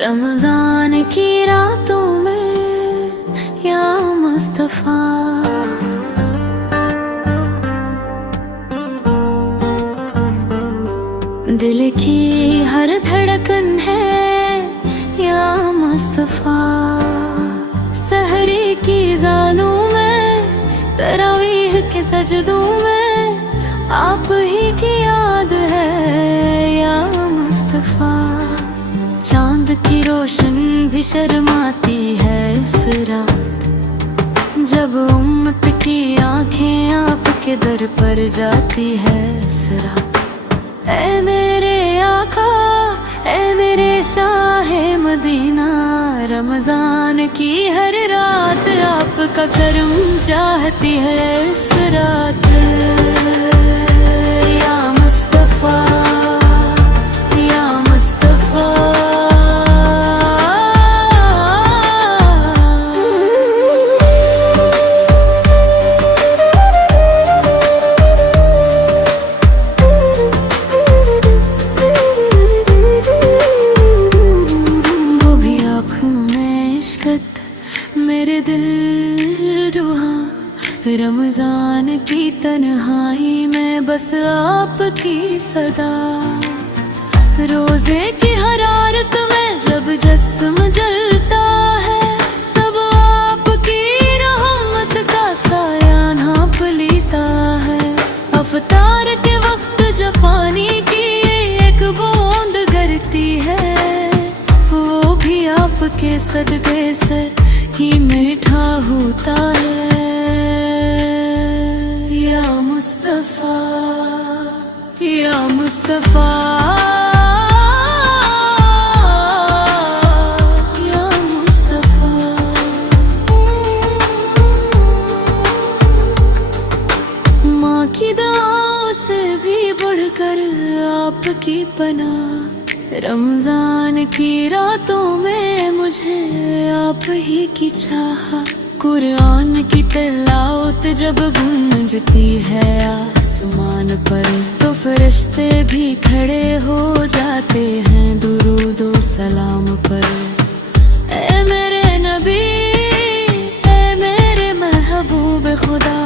रमजान की रातों में या मुस्तफा, दिल की हर धड़कन है या मुस्तफा। सहरी की जालों में, तरावीह के सजदों में आप ही की याद है या मुस्तफा। चांद की रोशन भी शर्माती है इस रात, जब उम्मत की आंखें आपके दर पर जाती है इस रात। ऐ मेरे आका, ऐ मेरे शाहे मदीना, रमजान की हर रात आपका करम चाहती है इस रात या मुस्तफा, या मुस्तफा। मेरे दिल रुहा रमजान की तन्हाई में, बस आपकी सदा। रोजे की हरारत में जब जिस्म जलता है, तब आपकी रहमत का साया नाप लेता है। अफ्तार के वक्त जब पानी की एक बूंद गिरती है, वो भी आपके सदक़े से ही मीठा होता है या मुस्तफा, या मुस्तफा, या मुस्तफा। माँ की दुआओं से भी बढ़कर आपकी पनाह, रमजान की रातों में मुझे आप ही की चाह। कुरान की तिलावत जब गूंजती है आसमान पर, तो फरिश्ते भी खड़े हो जाते हैं दुरूद व सलाम पर। ऐ मेरे नबी, ऐ मेरे महबूब खुदा,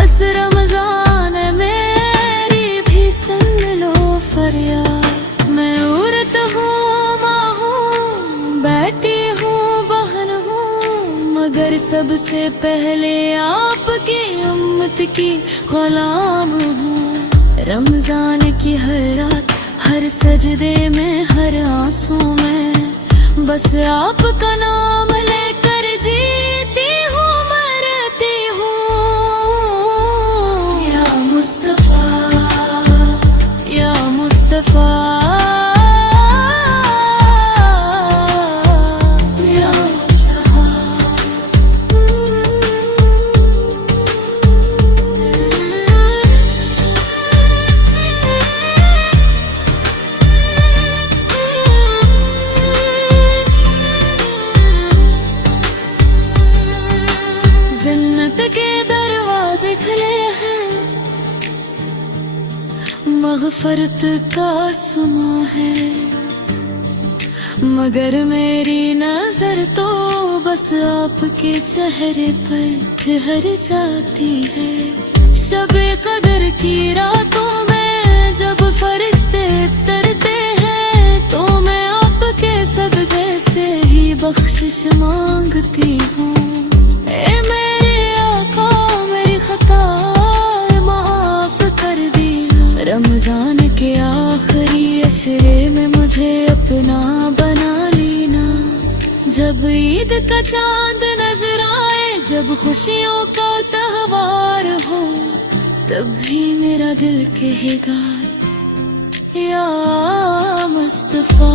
बस रमजान मेरी भी सुन लो फरियाद। मैं औरत हूँ, माँ हूँ, बेटी हूँ, बहन हूँ, मगर सबसे पहले आपकी उम्मत की गुलाम हूँ। रमजान की हर रात, हर सजदे में, हर आंसू में, बस आपका नाम लेकर जीती हूँ, मरती हूँ या मुस्तफा, या मुस्तफा। जन्नत के दरवाजे खुले हैं, मग़फ़रत का समा है, मगर मेरी नजर तो बस आपके चेहरे पर ठहर जाती है। शब-ए क़द्र की रातों में जब फरिश्ते उतरते हैं, तो मैं आपके सदक़े से ही बख्शिश मांगती हूँ। ऐ मेरे आका, मेरी खता माफ कर दिया। रमजान के आखिरी अशरे में मुझे अपना बना लेना। जब ईद का चांद नजर आए, जब खुशियों का त्योहार हो, तब भी मेरा दिल कहेगा या मुस्तफा।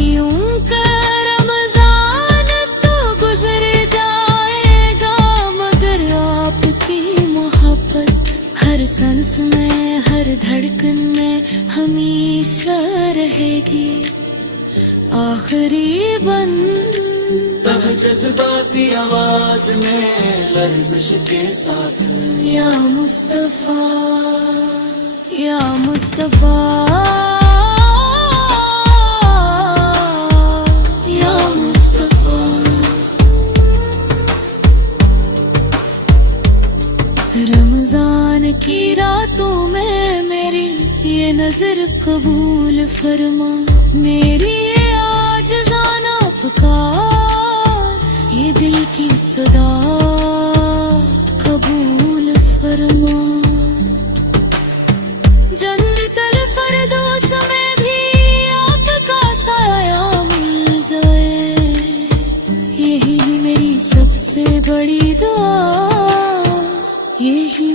यूं कर रमजान तो गुजर जाएगा, मगर आपकी मोहब्बत हर सांस में, हर धड़कन में हमेशा रहेगी। आखिरी बंद जज्बाती आवाज में लर्जिश के साथ, या मुस्तफा, या मुस्तफा, या मुस्तफा। रमजान की रातों में मेरी ये नजर कबूल फरमा, मेरी ये आजिज़ाना पुकार, ये दिल की सदा कबूल फरमा। जन्नतल फरदौस में भी आपका साया मिल जाए, यही मेरी सबसे बड़ी दुआ, यही